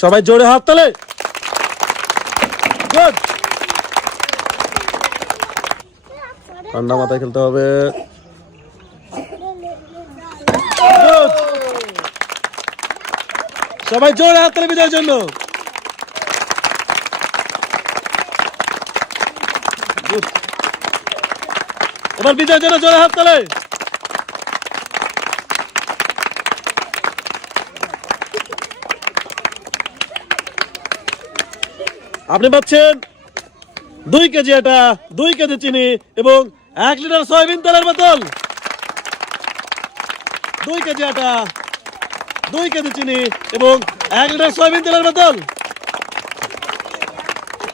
সবাই জোরে হাত তালে। গুড। ঠান্ডা মাথায় খেলতে হবে। গুড। সবাই জোরে হাত তালে বিজয়ের জন্য। গুড। এবার বিজয়ের জন্য জোরে হাত তালে। আপনি পাচ্ছেন 2 কেজি আটা, 2 কেজি চিনি এবং 1 লিটার সয়াবিন তেলের বোতল। 2 কেজি আটা, 2 কেজি চিনি এবং 1 লিটার সয়াবিন তেলের বোতল।